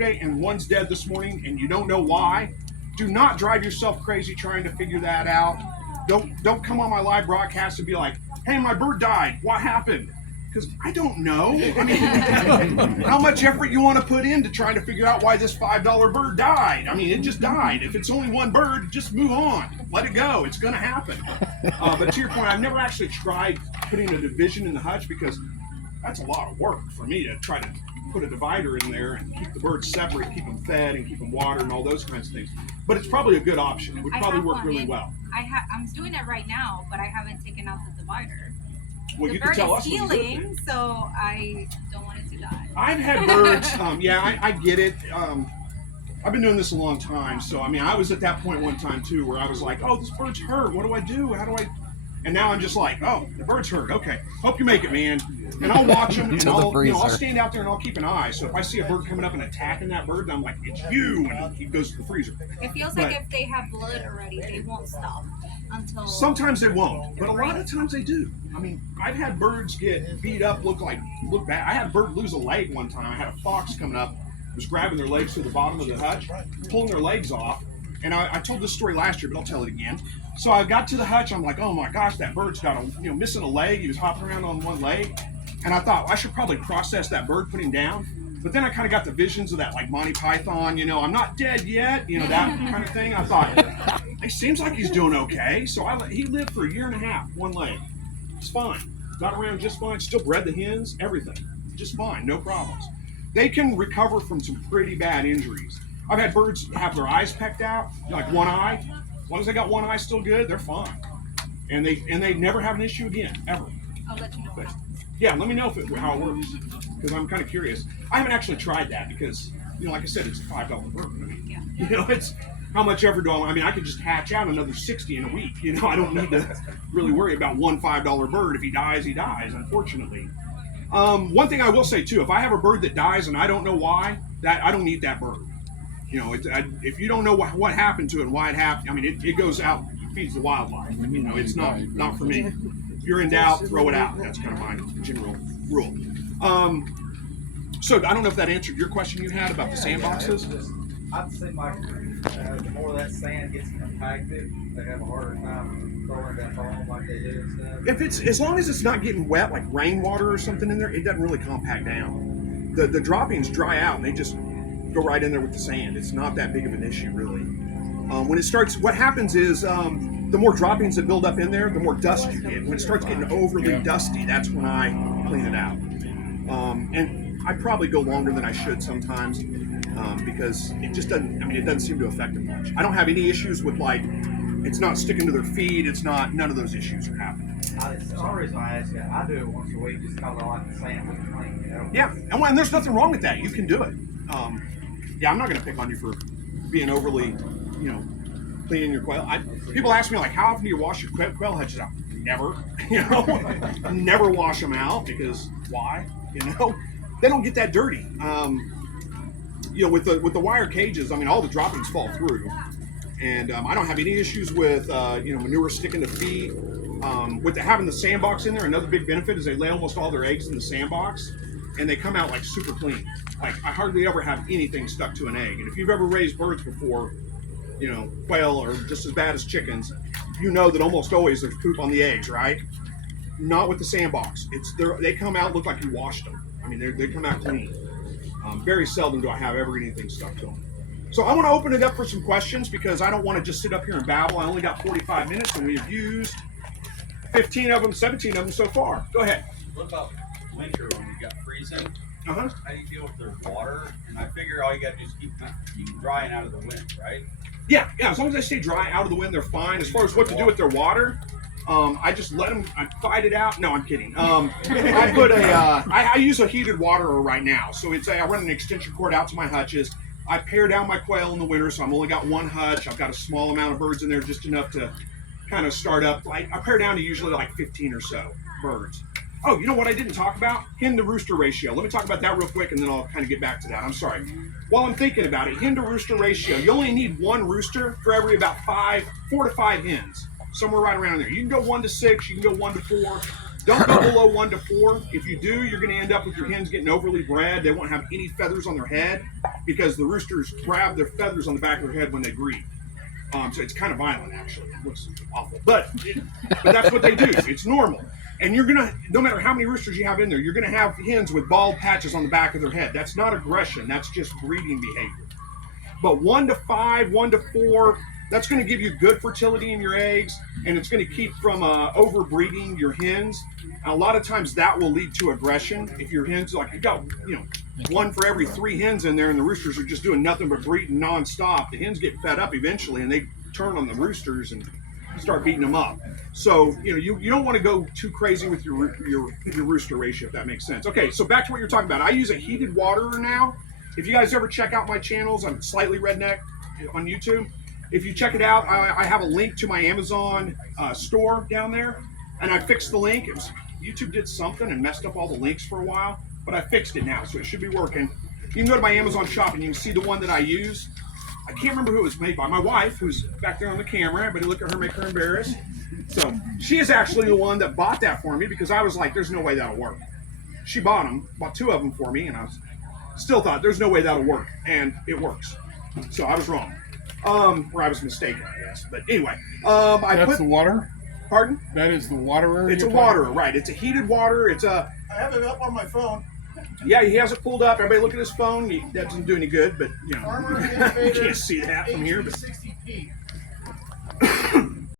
and one's dead this morning and you don't know why, do not drive yourself crazy trying to figure that out. Don't come on my live broadcast and be like, hey, my bird died. What happened? Because I don't know. I mean, how much effort you want to put into trying to figure out why this $5 bird died? I mean, it just died. If it's only one bird, just move on. Let it go. It's going to happen. But to your point, I've never actually tried putting a division in the hutch because that's a lot of work for me to try to put a divider in there and keep the birds separate, keep them fed and keep them watered and all those kinds of things. But it's probably a good option. It would probably work really well. I'm doing it right now, but I haven't taken out the divider. Well, the you bird can tell is us healing, so I don't want it to die. I've had birds, I get it. I've been doing this a long time, so I mean, I was at that point one time too where I was like, oh, this bird's hurt. What do I do? How do I? And now I'm just like, oh, the bird's hurt. Okay, hope you make it, man. And I'll watch them, and I'll stand out there and I'll keep an eye. So if I see a bird coming up and attacking that bird, I'm like, it's you, and he goes to the freezer. It feels like if they have blood already, they won't stop until. Sometimes they won't, but a lot of times they do. I mean, I've had birds get beat up, look bad. I had a bird lose a leg one time. I had a fox coming up, was grabbing their legs to the bottom of the hutch, pulling their legs off. And I told this story last year, but I'll tell it again. So I got to the hutch. I'm like, oh my gosh, that bird's got missing a leg. He was hopping around on one leg. And I thought, I should probably process that bird, put him down. But then I kind of got the visions of that, like Monty Python, I'm not dead yet, that kind of thing. I thought, it seems like he's doing okay. So he lived for 1.5 years, one leg. It's fine. Got around just fine. Still bred the hens, everything. Just fine, no problems. They can recover from some pretty bad injuries. I've had birds have their eyes pecked out, like one eye. As long as they got one eye still good, they're fine. And they never have an issue again, ever. I'll let you know. Yeah, let me know how it works, because I'm kind of curious. I haven't actually tried that because, like I said, it's a $5 bird. I mean, it's how much effort do I want? I mean, I could just hatch out another 60 in a week. I don't need to really worry about one $5 bird. If he dies, unfortunately. One thing I will say, too, if I have a bird that dies and I don't know why, I don't need that bird. If you don't know what happened to it and why it happened, I mean, it goes out, feeds the wildlife. It's not for me. If you're in doubt, throw it out. That's kind of my general rule. So I don't know if that answered your question you had about the sandboxes. I'd seem like the more that sand gets compacted, they have a harder time throwing that home like they do and stuff. If it's as long as it's not getting wet, like rainwater or something in there, it doesn't really compact down. The droppings dry out and they just go right in there with the sand. It's not that big of an issue, really. When it starts, what happens is the more droppings that build up in there, the more dust you get. When it starts getting overly dusty, that's when I clean it out. And I probably go longer than I should sometimes because it just doesn't, it doesn't seem to affect them much. I don't have any issues with it's not sticking to their feet. None of those issues are happening. The only reason I ask you, I do it once a week just because I like the sand with clean, Yeah, and there's nothing wrong with that. You can do it. I'm not going to pick on you for being overly, cleaning your quail. People ask me, how often do you wash your quail hutches out? Never. Never wash them out because why? They don't get that dirty. With the wire cages, all the droppings fall through. And I don't have any issues with, manure sticking to feet. With having the sandbox in there, another big benefit is they lay almost all their eggs in the sandbox. And they come out super clean. I hardly ever have anything stuck to an egg. And if you've ever raised birds before, quail are just as bad as chickens, that almost always there's poop on the eggs, right? Not with the sandbox. They come out look like you washed them. They come out clean. Very seldom do I have ever anything stuck to them. So I want to open it up for some questions because I don't want to just sit up here and babble. I only got 45 minutes and we have used 15 of them, 17 of them so far. Go ahead. What about winter when you got freezing? Uh-huh. How do you deal with their water? And I figure all you got to do is keep them dry and out of the wind, right? Yeah. As long as they stay dry, out of the wind, they're fine. As far as what to do with their water, I just let them. I fight it out. No, I'm kidding. I put I use a heated waterer right now. So I run an extension cord out to my hutches. I pare down my quail in the winter, so I've only got one hutch. I've got a small amount of birds in there, just enough to kind of start up. I pare down to usually 15 or so birds. Oh, you know what I didn't talk about? Hen to rooster ratio. Let me talk about that real quick and then I'll kind of get back to that. I'm sorry. While I'm thinking about it, hen to rooster ratio, you only need one rooster for every about 4 to 5 hens. Somewhere right around there. You can go 1 to 6, you can go 1 to 4. Don't go below 1 to 4. If you do, you're going to end up with your hens getting overly bred. They won't have any feathers on their head. because the roosters grab their feathers on the back of their head when they breed. So it's kind of violent, actually. It looks awful, but that's what they do. It's normal. And you're gonna, no matter how many roosters you have in there, you're gonna have hens with bald patches on the back of their head. That's not aggression. That's just breeding behavior. But 1 to 5, 1 to 4, that's going to give you good fertility in your eggs, and it's going to keep from overbreeding your hens. And a lot of times that will lead to aggression. If your hens, like you got, 1 for every 3 hens in there, and the roosters are just doing nothing but breeding nonstop, the hens get fed up eventually, and they turn on the roosters and start beating them up. So you don't want to go too crazy with your rooster ratio, if that makes sense. Okay, so back to what you're talking about. I use a heated waterer now. If you guys ever check out my channels, I'm Slightly Redneck on YouTube. If you check it out, I have a link to my Amazon store down there, and I fixed the link. YouTube did something and messed up all the links for a while, but I fixed it now, so it should be working. You can go to my Amazon shop and you can see the one that I use. I can't remember who it was made by. My wife, who's back there on the camera. Everybody look at her, make her embarrassed. So she is actually the one that bought that for me, because I was like, there's no way that'll work. She bought 2 of them for me, and I still thought there's no way that'll work, and it works. So I was wrong. Or I was mistaken, I guess. But anyway, That's the water? Pardon? That is the waterer? It's a waterer, right. It's a heated water. I have it up on my phone. Yeah, he has it pulled up. Everybody look at his phone. That doesn't do any good, but, Farmer you Innovator can't see that from here. But 60p.